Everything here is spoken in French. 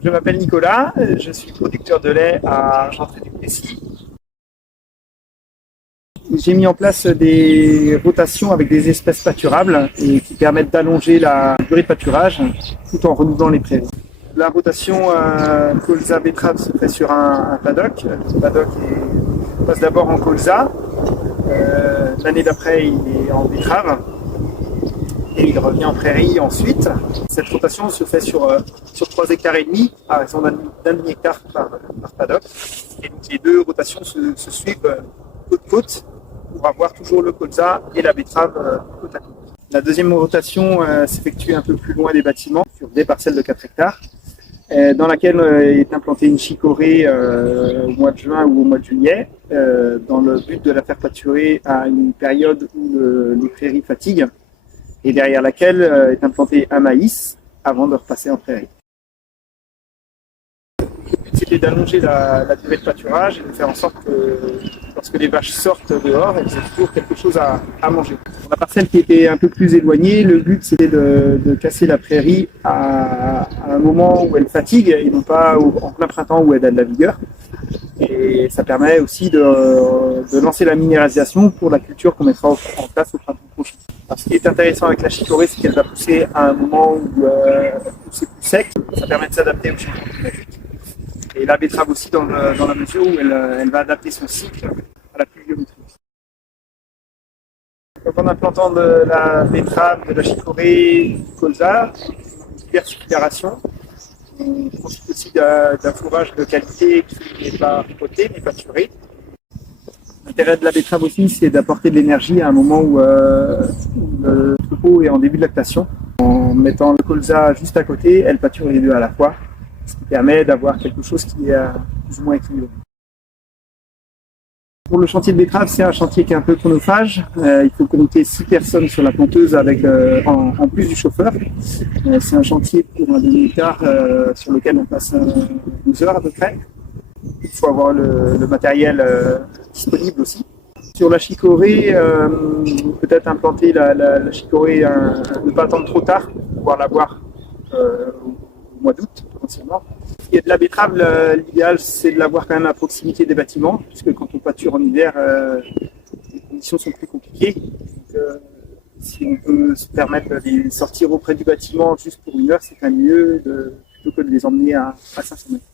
Je m'appelle Nicolas, je suis producteur de lait à Argentré-du-Plessis. J'ai mis en place des rotations avec des espèces pâturables et qui permettent d'allonger la durée de pâturage tout en renouvelant les prairies. La rotation colza betterave se fait sur un paddock. Ce paddock passe d'abord en colza, l'année d'après il est en betterave et il revient en prairie ensuite. Cette rotation se fait sur 3 hectares et demi, à raison d'un demi-hectare par paddock. Et donc les deux rotations se suivent côte-côte pour avoir toujours le colza et la betterave côte à côte. La deuxième rotation s'effectue un peu plus loin des bâtiments, sur des parcelles de 4 hectares, dans laquelle est implantée une chicorée au mois de juin ou au mois de juillet, dans le but de la faire pâturer à une période où les prairies fatiguent, et derrière laquelle est implanté un maïs avant de repasser en prairie. Le but, c'était d'allonger la durée de pâturage et de faire en sorte que lorsque les vaches sortent dehors, elles aient toujours quelque chose à manger. Pour la parcelle qui était un peu plus éloignée, le but c'était de casser la prairie à un moment où elle fatigue et non pas en plein printemps où elle a de la vigueur. Et ça permet aussi de lancer la minéralisation pour la culture qu'on mettra en place au printemps prochain. Alors, ce qui est intéressant avec la chicorée, c'est qu'elle va pousser à un moment où c'est plus sec. Ça permet de s'adapter au changement climatique. Et la betterave aussi dans la mesure où elle va adapter son cycle à la pluviométrie. Donc, en implantant de la betterave, de la chicorée, du colza, une diversification. On profite aussi d'un fourrage de qualité qui n'est pas poté, mais pâturé. L'intérêt de la betterave aussi, c'est d'apporter de l'énergie à un moment où le troupeau est en début de lactation. En mettant le colza juste à côté, elle pâture les deux à la fois, ce qui permet d'avoir quelque chose qui est plus ou moins équilibré. Pour le chantier de betterave, c'est un chantier qui est un peu chronophage. Il faut connecter 6 personnes sur la ponteuse avec, en plus du chauffeur. C'est un chantier pour un demi-hectare sur lequel on passe 12 heures à peu près. Il faut avoir le matériel disponible aussi. Sur la chicorée, peut-être implanter la chicorée, ne pas attendre trop tard pour pouvoir l'avoir au mois d'août potentiellement. Il y a de la betterave, l'idéal c'est de l'avoir quand même à proximité des bâtiments, puisque quand on pâture en hiver, les conditions sont plus compliquées. Donc, si on peut se permettre de les sortir auprès du bâtiment juste pour une heure, c'est quand même mieux plutôt que de les emmener à 500 mètres.